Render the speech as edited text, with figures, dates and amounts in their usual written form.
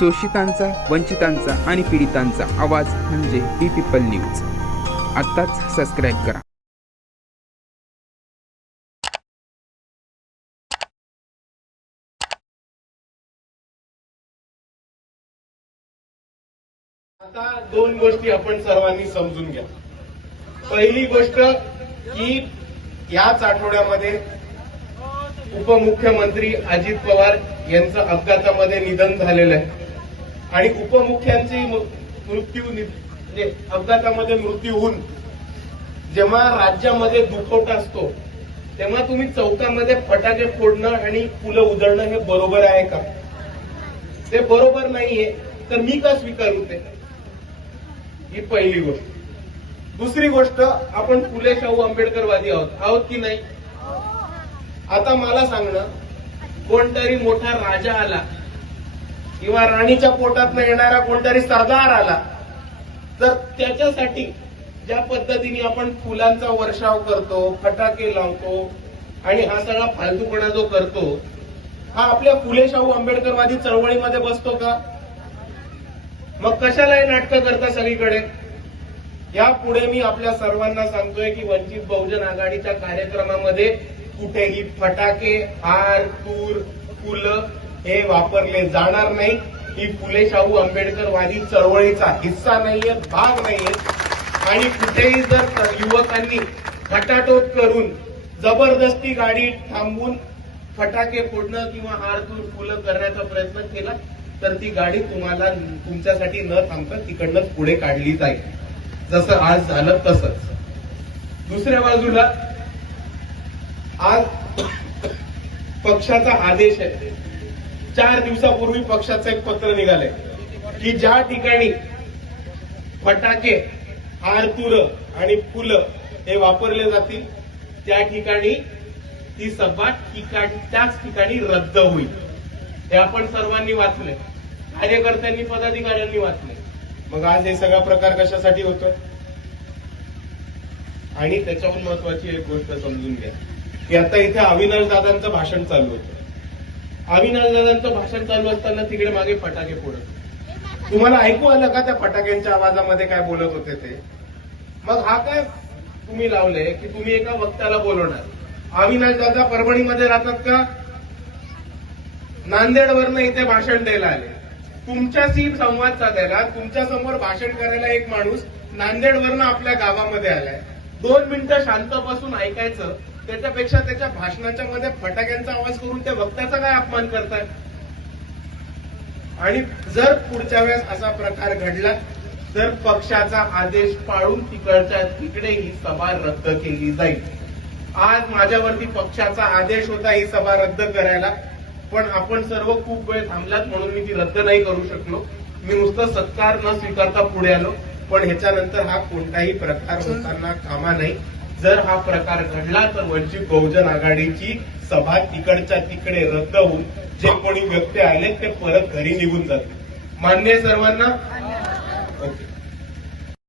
शोषितांचा, वंचितांचा आणि पीडितांचा आवाज म्हणजे बी पीपल न्यूज. आत्ताच सबस्क्राईब करा. आता दोन गोष्टी आपण सर्वांनी समजून घ्या. पहिली गोष्ट की याच आठवड्यामध्ये उपमुख्यमंत्री अजित पवार यांचं अपघातामध्ये निधन झालेलं आहे आणि उपमुख्यांची म्हणजे अपघातामध्ये मृत्यू होऊन जेव्हा राज्यामध्ये दुखवटा असतो तेव्हा तुम्ही चौकामध्ये फटाके फोडणं आणि फुलं उधळणं हे बरोबर आहे का? ते बरोबर नाहीये. तर मी का स्वीकारू ते? ही पहिली गोष्ट. दुसरी गोष्ट, आपण फुले शाहू आंबेडकरवादी आहोत की नाही? आता मला सांगणं, कोणतरी मोठा राजा आला किंवा राणीच्या पोटात येणारा कोणतरी सरदार आला तर त्याच्यासाठी ज्या पद्धतीने आपण फुलांचा वर्षाव करतो, फटाके लावतो आणि हा सगळा फालतूपणा जो करतो, हा आपल्या फुले शाहू आंबेडकरवादी चळवळीमध्ये बसतो का? मग कशाला हे नाटकं करता सगळीकडे? यापुढे मी आपल्या सर्वांना सांगतोय की वंचित बहुजन आघाडीच्या कार्यक्रमामध्ये कुठेही फटाके, हार, तूर, फुलं हे वापरले जाणार नाही. ही फुले शाहू आंबेडकरवादी चळवळीचा हिस्सा नाहीये, भाग नाहीये. आणि कुठेही जर युवकांनी खटाटोप करून जबरदस्ती गाडी थांबवून फटाके फोडणं किंवा हार, तूर, फुलं करण्याचा प्रयत्न केला तर ती गाडी तुम्हाला तुमच्यासाठी न थांबता तिकडनंच पुढे काढली जाईल, जसं आज झालं तसंच. दुसऱ्या बाजूला आज पक्षाचा आदेश आहे. 4 दिवसापूर्वी पक्षाचं एक पत्र निघालंय की ज्या ठिकाणी फटाके, हारतुर आणि फुलं हे वापरले जातील त्या ठिकाणी ती सभा त्याच ठिकाणी रद्द होईल. हे आपण सर्वांनी वाचले, कार्यकर्त्यांनी, पदाधिकाऱ्यांनी वाचले. मग आज हे सगळा प्रकार कशासाठी होतोय? आणि त्याच्याहून महत्वाची एक गोष्ट समजून घ्या की आता इथे अविनाश दादांचं भाषण चालू होतं. अविनाश दादांचं भाषण चालू असताना तिकडे मागे फटाके फोडत. तुम्हाला ऐकू आलं का त्या फटाक्यांच्या आवाजामध्ये काय बोलत होते ते? मग हा काय तुम्ही लावले की तुम्ही एका वक्त्याला बोलवणार? अविनाश दादा परभणीमध्ये राहतात का? नांदेडवरनं इथे भाषण द्यायला आले. तुमच्याशी संवाद साधायला, तुमच्या समोर भाषण करायला एक माणूस नांदेडवरनं आपल्या गावामध्ये आलाय. 2 मिनिटं शांत बसून ऐकायचं, त्याच्यापेक्षा त्याच्या भाषणाच्या मध्ये फटाक्यांचा आवाज करून त्या वक्त्याचा काय अपमान करताय? आणि जर पुढच्या वेळेस असा प्रकार घडला तर पक्षाचा आदेश पाळून तिकडच्या तिकडे ही सभा रद्द केली जाईल. आज माझ्यावरती पक्षाचा आदेश होता ही सभा रद्द करायला, पण आपण सर्व खूप वेळ थांबलात म्हणून मी ती रद्द नाही करू शकलो. मी नुसतं सत्कार न स्वीकारता पुढे आलो. पण ह्याच्यानंतर हा कोणताही प्रकार होताना कामा नाही. जर हा प्रकार घडला तर वंचित बहुजन आघाडीची सभा तिकडच्या तिकडे रद्द होऊन जे कोणी व्यक्ती आले ते परत घरी निघून जातील. मान्य सर्वांना?